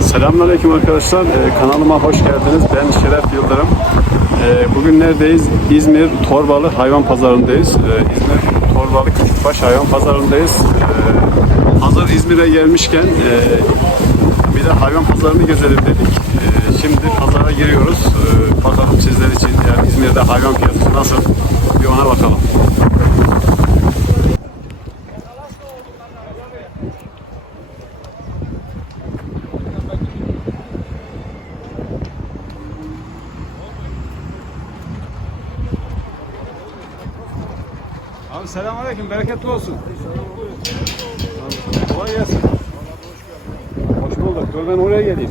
Selamünaleyküm arkadaşlar. Kanalıma hoş geldiniz. Ben Şeref Yıldırım. Bugün neredeyiz? İzmir Torbalı Hayvan Pazarı'ndayız. İzmir Torbalı Küçükbaş Hayvan Pazarı'ndayız. Hazır İzmir'e gelmişken bir de hayvan pazarını gezelim dedik. Şimdi pazara giriyoruz. Bakalım sizler için yani İzmir'de hayvan fiyatı nasıl? Bir ona bakalım. Abi selamünaleyküm, bereketli olsun. Kolay gelsin. Hoş bulduk. Dur ben oraya geleyim.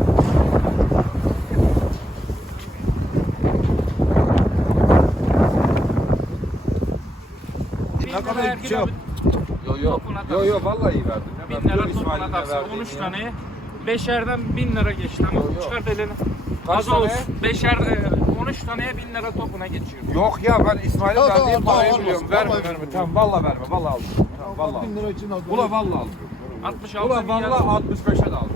Ne kadar bir şey yok. Yok vallahi iyi verdim. 1000 lira topuna taksa 13 taneye 5'erden 1000 lira geçti ama çıkart elini. Az olsun. 13 taneye 1000 lira topuna geçiyor. Yok ya ben İsmail'e verdiğim parayı biliyorum. Verme. Tamam vallahi verme. Vallahi aldım. Tamam vallahi. 1000 lira için aldım. Ula vallahi aldım. 66 Ula vallahi 65'e de aldım.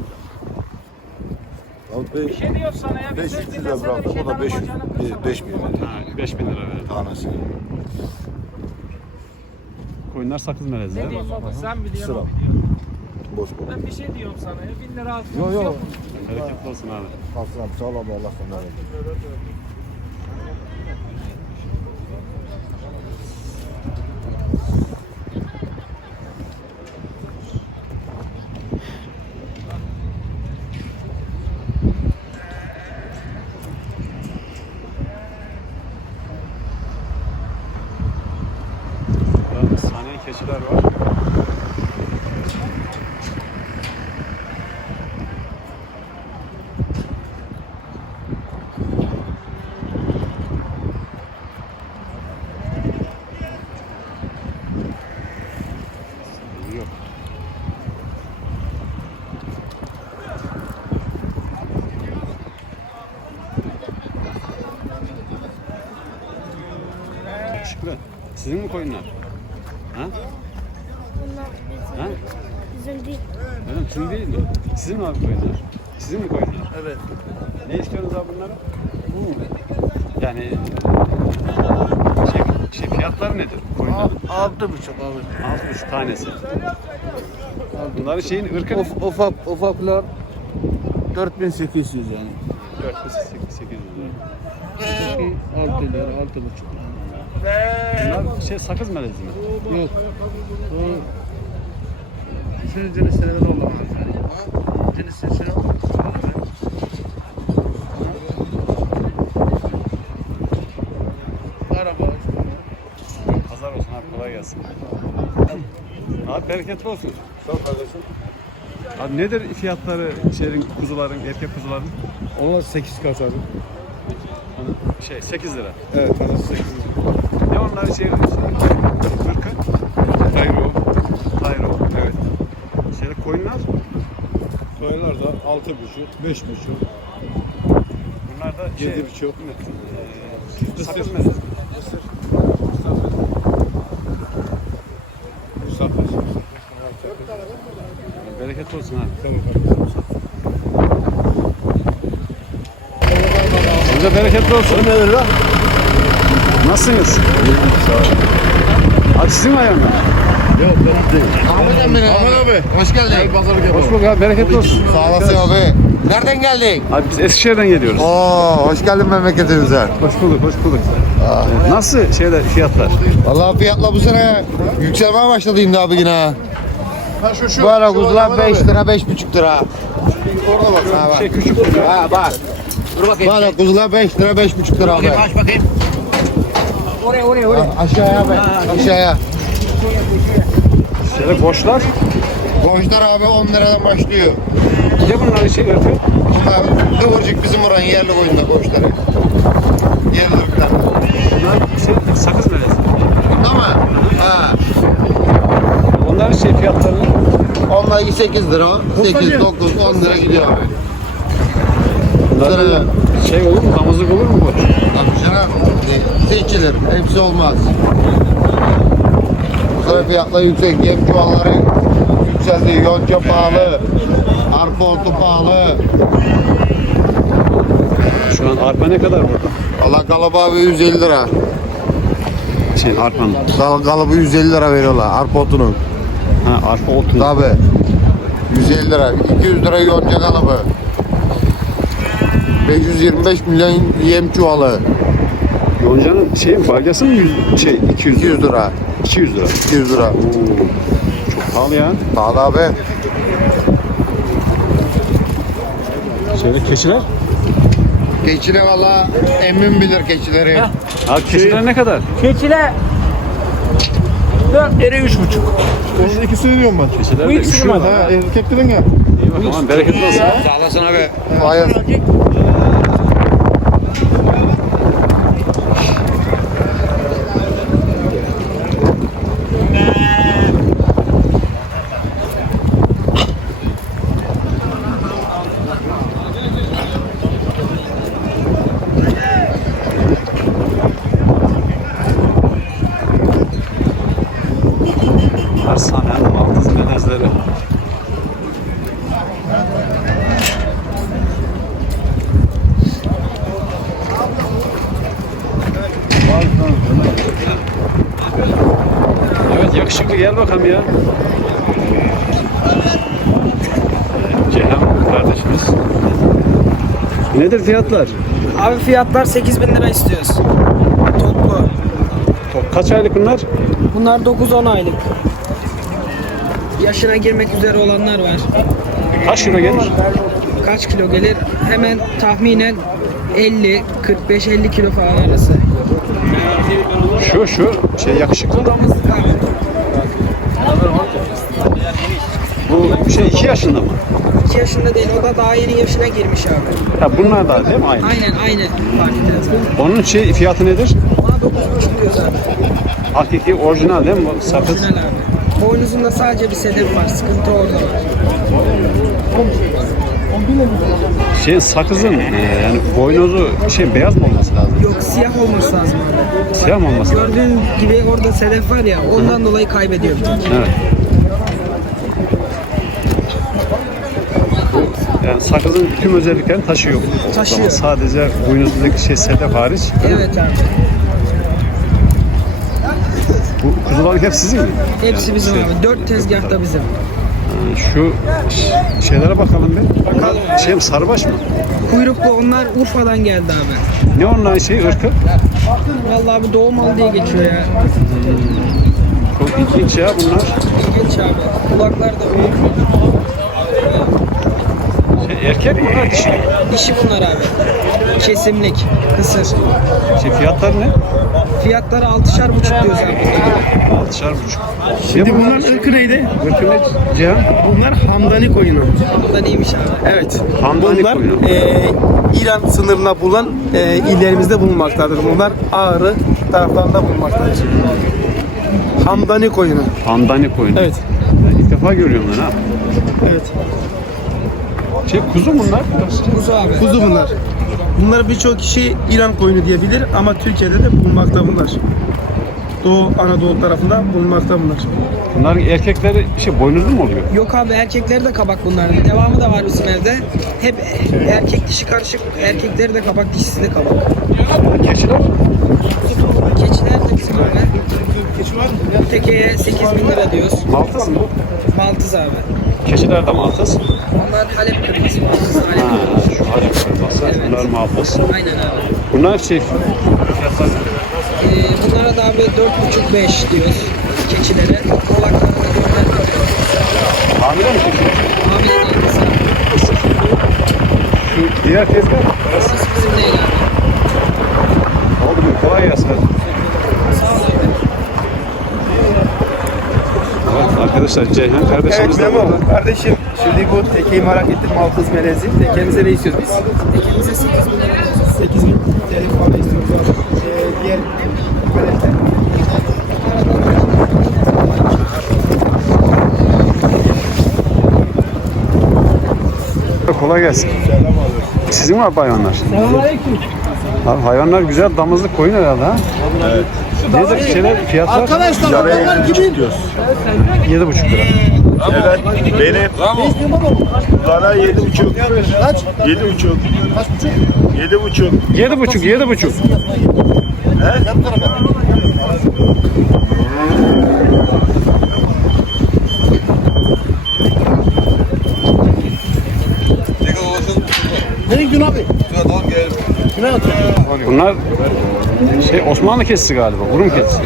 Bir şey diyor sana ya. 500 lira bıraktım, o da 5 bin. 5.000 lira verdim. Tanesi. Koyunlar sakız melezler. Ne diyeyim baba sen biliyorsun Sıra. o biliyor. Boş boş. Ben bir şey diyorum sana ya. 1000 lira altın Yok. yok. Bereketli olsun abi. Kalsın abi, sağ ol abi, Allah sana razı olsun. Burada saniye keçiler var. Yok. Şükrü, sizin mi koyunlar? Ha? Bunlar Ha? bizim değil. Öyle mi? Sizin değil mi? Sizin mi abi koyunlar? Sizin mi koyunlar? Evet. Ne istiyorsunuz abi bunlara? Yani fiyatları nedir koyunların? 6,5 abi. 6,5 tanesi. Bunların şeyin ırkı ne? Ufaklar 4800 yani. 4.800 lira. 6 lira, 6,5. Bunlar sakız melezi mi? Yok. O şunun cinsleri de olamaz. Cinsi şunu. Araba. Pazar olsun abi, kolay gelsin. Abi bereketli olsun. Sağ ol kardeşim. Abi nedir fiyatları kuzuların, erkek kuzuların? Onlar 8 kaç abi. 8 lira. Evet, tanesi 8 lira. Ne onların ırkı? Tayro. Tayro. Evet. Koyunlar? Koyunlar da 6,5, 5,5. Bunlar da 7,5. Sakız melezi. Bereketli olsun abi. Size bereketli olsun. Ne verir lan? Nasılsınız? Abi sizin mi ayağınlar? Yok, benim değil. Ahmet abi, hoş geldin. Pazarlık yapalım. Hoş bulduk abi, bereketli olsun. Sağ olasın abi. Nereden geldin? Abi biz Eskişehir'den geliyoruz. Oo, hoş geldin memleketimize. Hoş bulduk, hoş bulduk. Nasıl fiyatlar? Vallahi fiyatla bu sene yükselmeye başladı şimdi abi yine. Böyle kuzular 5 lira, 5,5 lira. Orada bak. Ha, bak. Küçük. Ha, bak. Böyle kuzular 5 lira, 5,5 lira abi. Aç bakayım. Ha, aşağıya abi, aşağıya. Boşlar. Koçlar abi 10 liradan başlıyor. Ne bunların ırkı? Bunlar kıvırcık bizim oranın yerli koyunda koçları. Yerli ırklar. Bunlar sakız melezi. Bunda mı? Ha. Onların fiyatları Onlar 8 lira, 8, 9, 10 lira gidiyor abi. bunların olur mu? Damızlık olur mu bu? Tabii canım. Seçilir. Hepsi olmaz. Bu sene fiyatlar yüksek. Yem çuvalları yükseldi. Yonca pahalı. Arpa otu pahalı. Şu an arpa ne kadar burada? Allah kalıbı abi 150 lira. Arpanın. Kalıbı 150 lira veriyorlar arpa otunun. Ha, arpa otu. Tabi. 150 lira. 200 lira yonca kalıbı. 525 milyon yem çuvalı. Yonca'nın balyası mı 200 200 lira. 200 lira. 200 lira. Çok pahalı ya. Pahalı abi. Şöyle keçiler. Keçiler valla emin bilir keçileri. Abi keçiler ne kadar? Keçile 4 lira 3,5. Onun ikisini diyorum ben. Keçiler Bu de ikisi üşüyor. mi? Ha, erkek dedin ya. İyi bak aman bereketli olsun. Sağ olasın abi. Hayır. Arsane'nin altız melezleri. Evet yakışıklı gel bakalım ya. Ceyhan kardeşimiz. Nedir fiyatlar? Abi fiyatlar 8.000 lira istiyoruz. Toplu. Kaç aylık bunlar? Bunlar 9-10 aylık. Yaşına girmek üzere olanlar var. Kaç kilo gelir? Kaç kilo gelir? Hemen tahminen 50-45-50 kilo falan arası. Şu yakışıklı da mı? Abi, Bu 2 yaşında mı? 2 yaşında değil, o da daha yeni yaşına girmiş abi. Ha bunlar da değil mi aynı? Aynen fark ederiz. Onun fiyatı nedir? Ona 9.5 diyoruz abi. Hakiki orijinal değil mi? Bu sakız. Orijinal abi. Boynuzunda sadece bir sedef var, sıkıntı orada var. Sakızın yani boynuzu beyaz mı olması lazım? Yok, siyah olması lazım abi. Siyah mı olması lazım? Gördüğün gibi orada sedef var ya, ondan dolayı kaybediyor bir tek. Evet. Yani sakızın tüm özelliklerini taşıyor. O Taşıyor. zaman sadece boynuzdaki sedef hariç. Evet abi. Bu kuzuların hep sizin mi? Hepsi bizim abi. 4 tezgahta bizim. Şu şeylere bakalım bir. Bakalım. Sarıbaş mı? Kuyruklu onlar Urfa'dan geldi abi. Ne onların ırkı? Vallahi abi doğum malı diye geçiyor ya. Çok ilginç ya bunlar. İlginç abi. Kulaklar da büyük. Erkek bunlar dişi. Dişi bunlar abi. Kesimlik, kısır. Fiyatları ne? Fiyatları 6'şar buçuk diyoruz abi. 6,5. Şimdi bunların ırkı neydi? Irkı ne Cihan? Bunlar Hamdani koyunu. Bu da neymiş abi? Evet. Hamdani Bunlar koyunu. İran sınırına bulunan illerimizde bulunmaktadır. Bunlar Ağrı taraflarında bulunmaktadır. Hamdani koyunu. Hamdani koyunu. Evet. İlk defa görüyorum ben ha. Evet. Kuzu bunlar. Kuzu abi. Kuzu bunlar. Bunlar birçok kişi İran koyunu diyebilir ama Türkiye'de de bulunmakta bunlar. Doğu Anadolu tarafında bulunmakta bunlar. Bunların erkekleri boynuzlu mu oluyor? Yok abi, erkekleri de kabak bunların. Devamı da var bizim evde. Hep erkek dişi karışık. Erkekleri de kabak, dişisi de kabak. Keçiler? Keçiler de bizim abi. Tekeye 8.000 lira diyoruz. Maltız mı? Maltız abi. Keçiler de maltız. Onlar Halep kırmızı. Maltız Halep Ha, kırmızı. şu hacim kırması. Evet. Bunlar maltız. Aynen abi. Bunlar Bunlara da abi 4,5-5 diyoruz keçilere. Kulaklarına 4'er kalıyor. hamile mi keçiler? Hamile değiliz abi. Şu diğer tezgah. Orası bizim değil abi. Oldu mu? Kolay gelsin. Sağ ol abi. Evet, arkadaşlar Ceyhan kardeşimiz de burada. Kardeşim şimdi bu tekeyi merak ettim. Maltız melezi. Tekemize ne istiyoruz biz? Tekemize 8.000 lira diyoruz. 8.000 TL para istiyoruz abi. Diğer melezler. Kolay gelsin. Sizin mi abi hayvanlar? Abi hayvanlar güzel, damızlık koyun herhalde ha? Evet. Neyse şeyler fiyatlar Arkadaşlar onlar kimin? 7,5 lira. Evet, benim. Bana 7,5. Kaç? 7,5. Kaç buçuk? 7,5. 7,5. Nereye gidiyorsun abi? Kime atıyorsun? Bunlar şey Osmanlı keçisi galiba. Burun keçisi.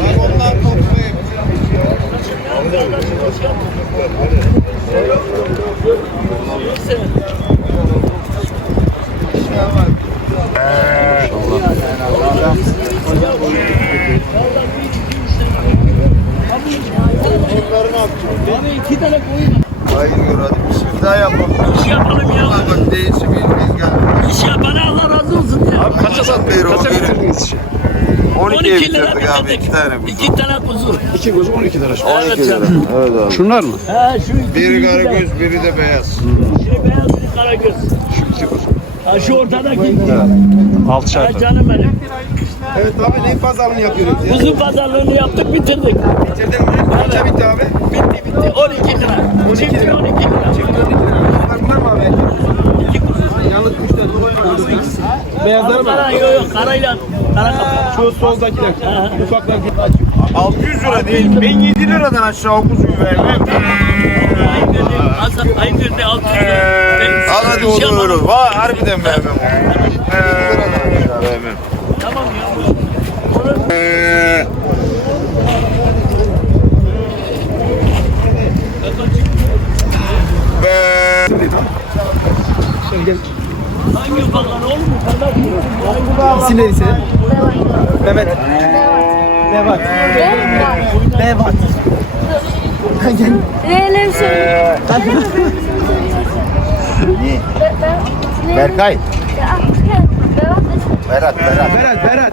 Hayır hadi bismillah yapalım. İş yapalım ya. Bak değilse bir biz geldik. İş yapana Allah razı olsun ya. Abi kaça satmıyor o? Kaça bitirdiniz işi? 12'ye 12 lira bitirdik abi bitirdik. 2 tane bu. 2 tane kuzu. 2 kuzu 12 lira. 12 lira. Evet abi. Şunlar mı? Ha şu iki Biri kuzu da- karagöz biri de beyaz. Biri beyaz biri karagöz. Şu 2 kuzu. Ha şu ortadaki. 6 Ha şartı. canım benim. Evet abi neyin pazarını yapıyoruz ya? Kuzu pazarlığını yaptık bitirdik. Bitirdin mi? Kaça bitti abi? Bitti. 12 lira. 12 Çifti lira. 12 lira. Bunlar mı abi? Yalnız 3 tane. Beyazları mı? Kara yok karayla. Kara kafa. Şu soldakiler. Ufaklar. 600 lira değil. Ben 7 liradan aşağı o kuzuyu vermem. Ayın birinde. Ayın birinde 600 lira. Al hadi İş yapalım. olur. Vay harbiden vermem. 7 liradan aşağı vermem. Tamam ya. Hangi ufaklar oğlum ufaklar? İsim neydi senin? Mehmet. Mevat. Mevat. Öyle bir şey. Berkay. Berat. Berat.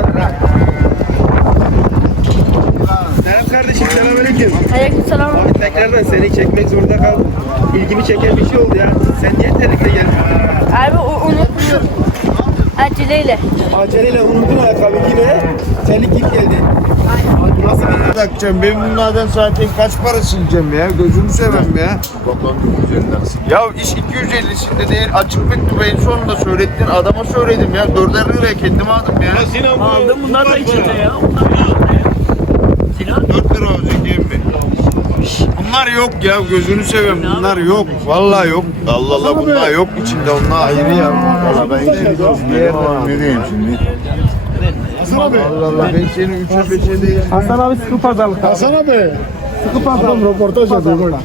Berat kardeşim selamünaleyküm. Aleykümselam. Abi tekrardan seni çekmek zorunda kaldım. İlgimi çeken bir şey oldu ya. Sen niye terlikle geldin? Abi unutmuşum. Aceleyle. Aceleyle unuttun ayakkabı yine. Terlik giyip geldin. Nasıl bir Bakacağım ben bunlardan zaten kaç para sileceğim ya gözümü seveyim ya. Ya iş 250'sinde değil açık mektubu en sonunda söylettin adama söyledim ya 4'er liraya kendime aldım ya. Aldım bunlar da içinde ya. Bunlar da içinde ya. Sinan 4 lira olacak yemin. Bunlar yok ya gözünü seveyim bunlar yok vallahi yok. Allah Allah bunlar yok içinde onlar ayrı ya. Valla ben ne diyeyim şimdi? Hasan abi. Allah Allah ben seni 3'e 5'e değil. Hasan abi sıkı pazarlık. Hasan abi. Sıkı pazar. Adam röportaj yapıyor bak.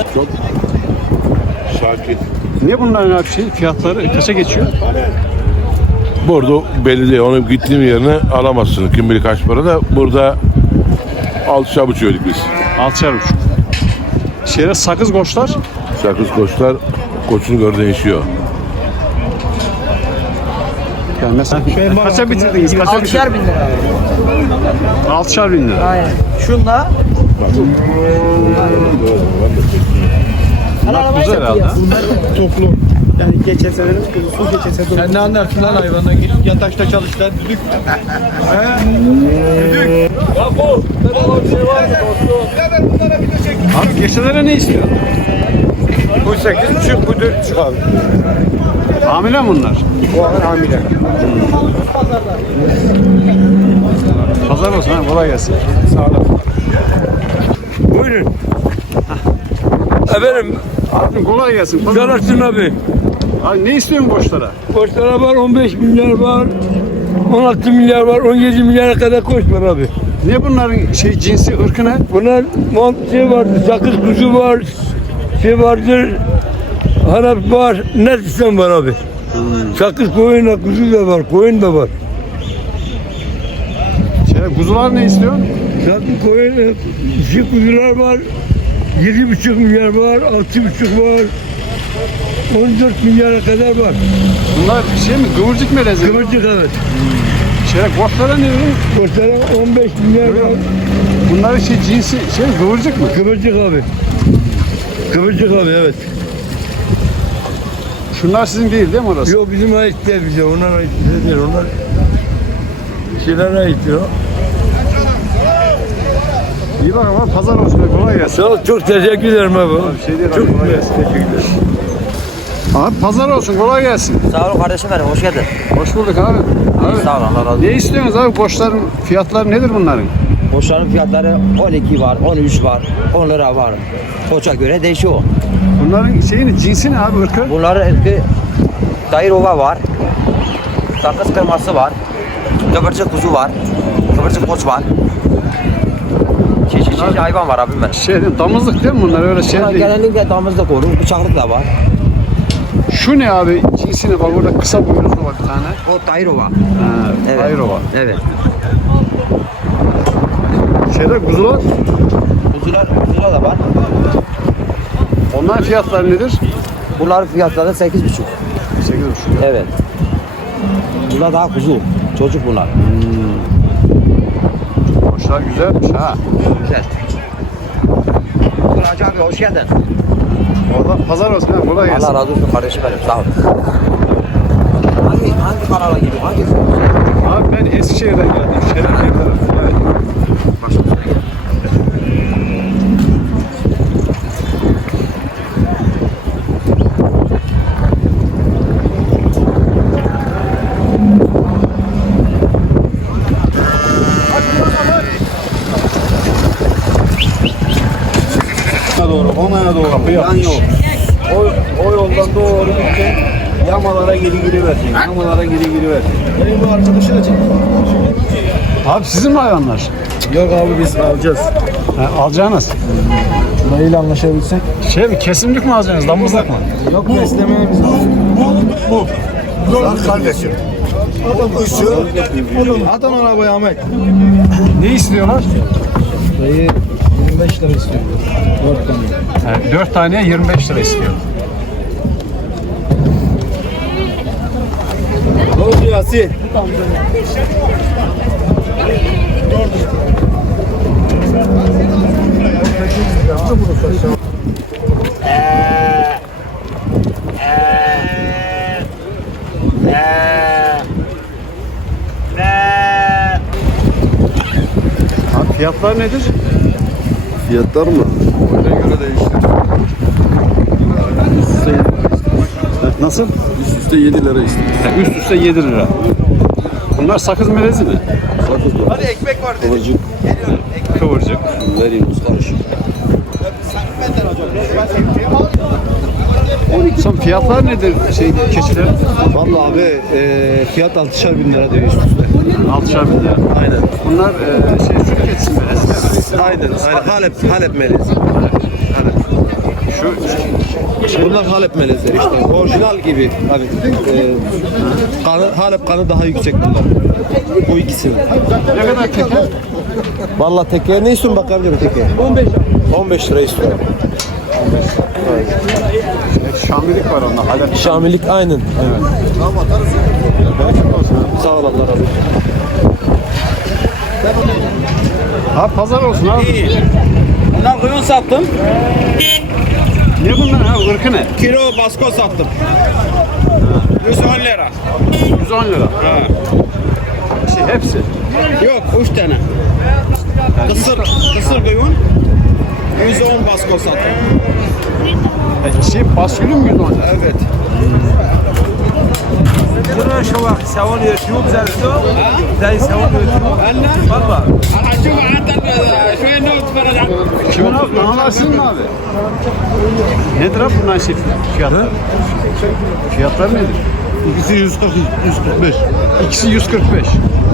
Sakin. Niye bunların abi şey fiyatları kaça geçiyor? Burada belli değil. Onu gittiğim yerine alamazsın. Kim bilir kaç para da burada 6,5 ödük biz. 6,5. Şeyler sakız koçlar. Sakız koçlar koçuna göre değişiyor. Yani mesela kaça bitirdiniz? Kaça 6'şer bin lira. 6'şar bin lira. Aynen. Şunla. Bunlar kuzu herhalde. Toplu. Yani geçen senenin kuzusu geçen sene. Sen ne anlarsın lan hayvandan? Git yatakta çalış lan. Düdük. Abi geçelere ne istiyor? Bu 8,5 bu 4,5 abi. Hamile mi bunlar? Bu an hamile. Pazar olsun ha, kolay gelsin. Buyurun. Efendim, Abi kolay gelsin. Pazar olsun. Canersin abi. Abi ne istiyorsun koçlara? Koçlara var 15 milyar var, 16 milyar var, 17 milyara kadar koç var abi. Ne bunların şey cinsi, ırkı ne? Bunlar şey vardır, sakız kuzu var, şey vardır, harap var, ne sistem var abi. Sakız koyun, kuzu da var, koyun da var. Şey, kuzular ne istiyor? Sakız koyun, dişi kuzular var, 7,5 milyar var, 6,5 var, 14 milyara kadar var. Bunlar şey mi, kıvırcık melezi? Kıvırcık evet. Şey, koçlara ne diyor? Koçlara 15 milyar var. Bunların şey cinsi, şey kıvırcık mı? Kıvırcık abi. Kıvırcık abi evet. Şunlar sizin değil mi orası? Yok bizim ait değil bize. Onlar ait bize değil. Onlar şeylere aittir o. İyi bak ama pazar olsun. Kolay gelsin. Sağ ol, çok teşekkür ederim abi. Bir şey değil abi. Çok Kolay gelsin. teşekkür ederim. Abi pazar olsun. Kolay gelsin. Sağ olun kardeşim benim, hoş geldin. Hoş bulduk abi. Abi Sağ olun, Allah razı olsun. ne istiyorsunuz abi? Koçların fiyatları nedir bunların? Koçların fiyatları 12 var, 13 var, 10 lira var. Koça göre değişiyor. Bunların cinsi ne abi ırkı? Bunların ırkı Dairova var, sakız kırması var, kıvırcık kuzu var, kıvırcık koç var. Çeşit hayvan var abim benim. Damızlık değil mi bunlar? Öyle şey Bunlar değil. genellikle damızlık olur, bıçaklık da var. Şu ne abi? Cinsi ne? Bak orada kısa boynuzlu var bir tane. O Dairova. Ha, Evet. Dairova. Evet. Kuzular. Kuzular da var. Onların fiyatları nedir? Bunların fiyatları 8,5. 8,5. Evet. Bunlar daha kuzu. Çocuk bunlar. Koçlar güzelmiş ha. Güzel. Hacı abi hoş geldin. Orada pazar olsun ha. Kolay gelsin. Allah razı olsun kardeşim benim. Sağ ol. Hangi kanala gidiyor? Hangisi? Abi ben Eskişehir'den geldim. Şerefiye tarafı. Evet. Doğru, Homa'ya doğru. Kapı yapmış. O yoldan doğru gideceksin. Yamalara geri giriversin. Yamalara geri giriversin. Benim bu arkadaşı da çek. Abi sizin mi hayvanlar? Yok abi biz alacağız. Ha, alacağınız. Dayıyla anlaşabilsek. Kesimlik mi alacaksınız? Damızlık mı? Yok beslemeye biz alacağız. Lan kardeşim. Atan arabayı Ahmet. Ne istiyorlar? Dayı 25 lira istiyor. 4 tane. 4 taneye 25 lira istiyor. Ne oldu Yasin? Abi fiyatlar nedir? Fiyatlar mı? Ona göre değiştir. Nasıl? Üst üste 7 lira istiyor. Üst üste 7 lira. Bunlar sakız melezi mi? Sakız mı? Hadi ekmek var dedi. Kıvırcık. Kıvırcık. Vereyim karışık. Son fiyatlar nedir keçiler? Vallahi abi fiyat 6'şar bin lira diyor üst üste. 6'şar bin lira. Aynen. Bunlar süt keçisi mi? Aynen. Halep melezi. Bunlar Halep melezleri işte. Orijinal gibi. Hani, Halep kanı daha yüksek bunlar. Bu ikisinin. Ne kadar teker? Vallahi tekeye ne istiyorsun bakabilirim tekeye. 15 lira istiyorum. Şamilik var onda. Halep. Şamilik aynen. Evet. Sağ ol Allah razı olsun. Abi pazar olsun abi. Bunlar koyun sattım. Ne bunlar ha? Irkı ne? Kilo basko sattım. 110 lira. 110 lira. Hepsi. Yok 3 tane. Kısır koyun. 110 basko sattım. Baskülü mü 110 lira? Evet. Bunlar şu vakit savun yetiyor bize de. Dayı savun yetiyor. Valla. Şunu şöyle ne tutmadı? Kimin abi? Nanalar sizin mi abi? Nedir abi bunların fiyatları? Fiyatları nedir? İkisi 140, 145. İkisi 145.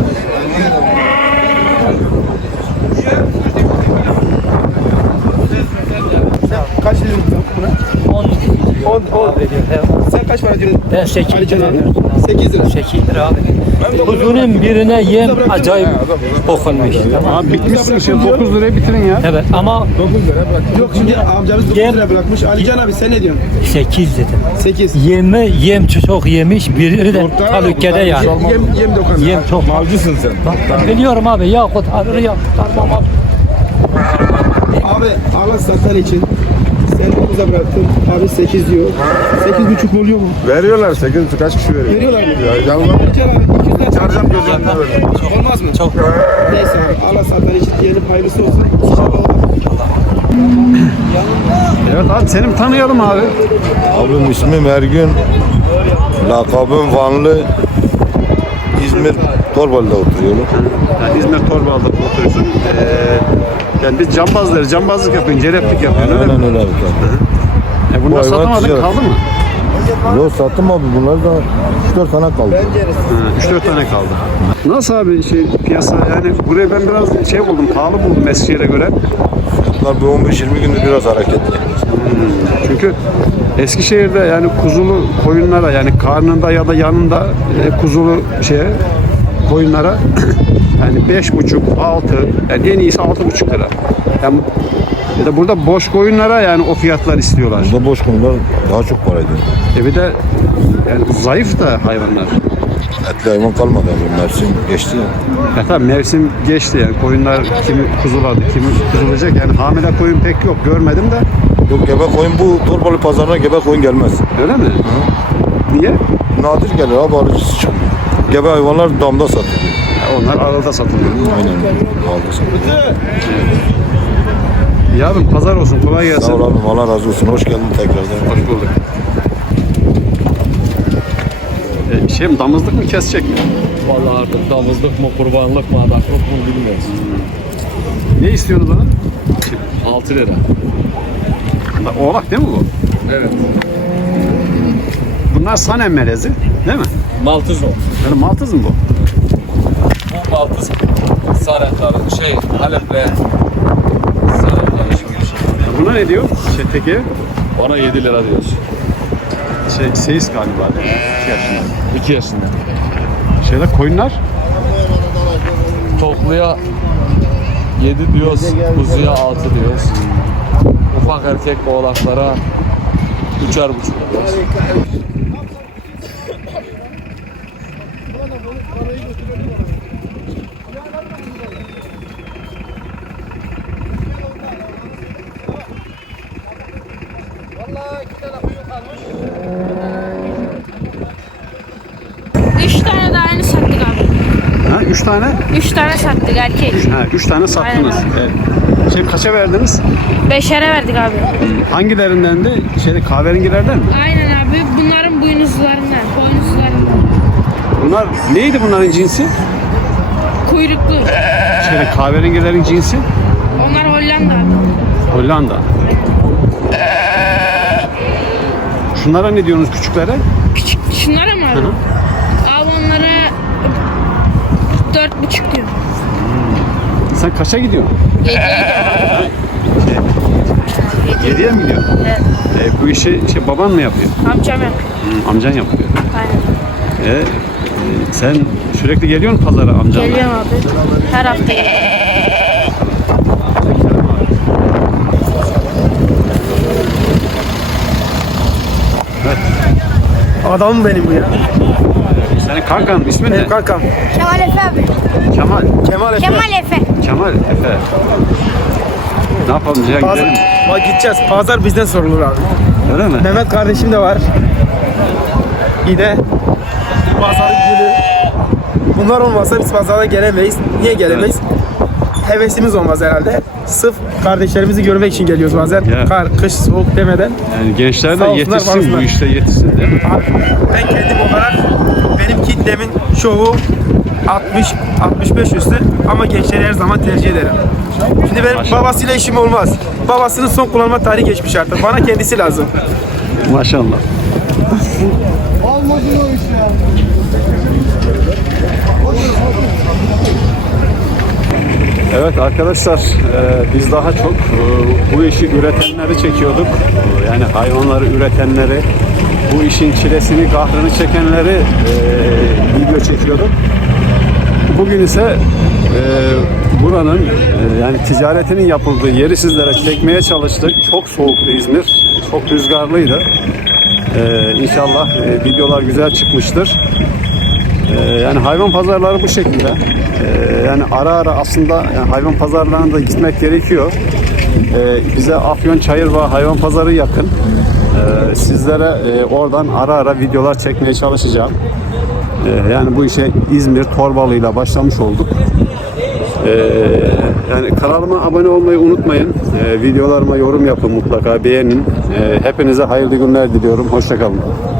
Kaç lira buna? 10 Sen kaç para diyorsun? Ben 8 lira. 8 lira. 8 lira abi. Kuzunun birine yem acayip okunmuş. Abi bitmişsin şimdi 9 liraya bitirin ya. Evet ama 9 lira bırak. Yok şimdi amcamız 9 lira bırakmış. Alican abi sen ne diyorsun? 8 dedim. 8. Yem çok yemiş, biri de talükkede yani. Yem dokanı. Yem çok. Malcısın sen. Bak, biliyorum abi ya kurtarır ya kurtarmam abi. Abi ağla satan için Ben 9'a bıraktım. Abi 8 diyor. 8,5 oluyor mu? Veriyorlar 8 kaç kişi veriyor? Veriyorlar mı? Ya yalvar. Gel abi 200 lira. Çağıracağım gözümden böyle. Olmaz mı? Çok. Neyse abi. Allah sattan için diyelim hayırlısı olsun. İnşallah olur. Evet abi seni tanıyalım abi. Abim ismim Ergün. Lakabım Vanlı. İzmir Torbalı'da oturuyorum. Yani İzmir Torbalı'da oturuyorsun. Yani biz cambazlık yapıyorsun, cereplik yapıyorsun öyle mi? Aynen öyle abi. Bunları Bu hayvan satamadın ticaret. kaldı mı? Yok sattım abi bunlar da 3-4 tane kaldı. 3-4 tane kaldı. Nasıl abi piyasa yani buraya ben biraz buldum, pahalı buldum Eskişehir'e göre. Fiyatlar bu 15-20 gündür biraz hareketli. Çünkü Eskişehir'de yani kuzulu koyunlara yani karnında ya da yanında kuzulu koyunlara yani 5,5 6 yani en iyisi 6,5 lira. Yani ya da burada boş koyunlara yani o fiyatlar istiyorlar. Burada boş konular daha çok para ediyor. Bir de yani zayıf da hayvanlar. Etli hayvan kalmadı abi. Mevsim geçti ya. Tabii mevsim geçti yani koyunlar kimi kuzuladı, kimi kuzulacak yani hamile koyun pek yok görmedim de. Yok gebe koyun bu Torbalı pazarına gebe koyun gelmez. Öyle mi? Niye? Nadir gelir abi alıcısı çok. Gebe hayvanlar damda satılıyor. Onlar arada satılıyor. Aynen aldı satılıyor. İyi abim pazar olsun kolay gelsin. Sağ ol abim Allah razı olsun. Hoş geldin tekrardan. Hoş bulduk. Damızlık mı kesecek mi? Vallahi artık damızlık mı, kurbanlık mı, adaklık mı bilmiyoruz. Ne istiyorsunuz ona? 6 lira. Oğlak değil mi bu? Evet. Bunlar Sanem melezi değil mi? Maltız o. Yani Maltız mı bu? Bu Maltız Sarentar'ın Halep'le Sarem karışmış. Buna ne diyor? Teki? Bana 7 lira diyoruz. Seyis galiba değil mi? 2 yaşında. 2 yaşında. Koyunlar? Tokluya 7 diyoruz, kuzuya 6 diyoruz. Ufak erkek oğlaklara 3,5 diyoruz. Üç tane daha yeni sattık abi. Ha, 3 tane? 3 tane sattık erkek. 3 tane sattınız. Aynen. Evet. Kaça verdiniz? 5'ere verdik abi. Hangilerinden de? Kahverengilerden mi? Aynen abi. Bunların boynuzlarından. Bunlar neydi bunların cinsi? Kuyruklu. Kahverengilerin cinsi? Onlar Hollanda abi. Hollanda. Şunlara ne diyorsunuz küçüklere? Küçük. Şunlara mı abi? Hı hı. Abi onlara 4,5 diyor. Sen kaça gidiyorsun? 7'ye 7'ye mi gidiyorsun? Evet. Bu işi baban mı yapıyor? Amcam yapıyor. Amcan yapıyor. Aynen. Sen sürekli geliyor musun pazara amcanla? Geliyorum abi. Her hafta geliyorum. Adamım benim bu ya. Senin kankan ismin ne? Benim kankam. Kemal Efe abi. Kemal. Kemal Efe. Kemal Efe. Kemal Efe. Ne yapalım Cihan Pazar, gidelim. bak gideceğiz. Pazar bizden sorulur abi. Öyle mi? Mehmet kardeşim de var. İyi de pazar günü. Bunlar olmasa biz pazara gelemeyiz. Niye gelemeyiz? Hevesimiz olmaz herhalde. Sırf kardeşlerimizi görmek için geliyoruz bazen. Ya. Kar, kış, soğuk demeden. Yani gençler de Sağ olsunlar, yetişsin varsınlar. bu işte yetişsin değil mi? Abi, ben kendim olarak benim kitlemin çoğu 60-65 üstü ama gençleri her zaman tercih ederim. Şimdi benim babasıyla işim olmaz. Babasının son kullanma tarihi geçmiş artık. Bana kendisi lazım. Maşallah. Evet arkadaşlar biz daha çok bu işi üretenleri çekiyorduk. Yani hayvanları üretenleri, bu işin çilesini, kahrını çekenleri video çekiyorduk. Bugün ise buranın yani ticaretinin yapıldığı yeri sizlere çekmeye çalıştık. Çok soğuktu İzmir, çok rüzgarlıydı. İnşallah videolar güzel çıkmıştır. Yani hayvan pazarları bu şekilde. Yani ara ara aslında yani hayvan pazarlarına da gitmek gerekiyor. Bize Afyonçayırova hayvan pazarı yakın. Sizlere oradan ara ara videolar çekmeye çalışacağım. Yani bu işe İzmir Torbalı ile başlamış olduk. Yani kanalıma abone olmayı unutmayın. Videolarıma yorum yapın mutlaka, beğenin. Hepinize hayırlı günler diliyorum. Hoşça kalın.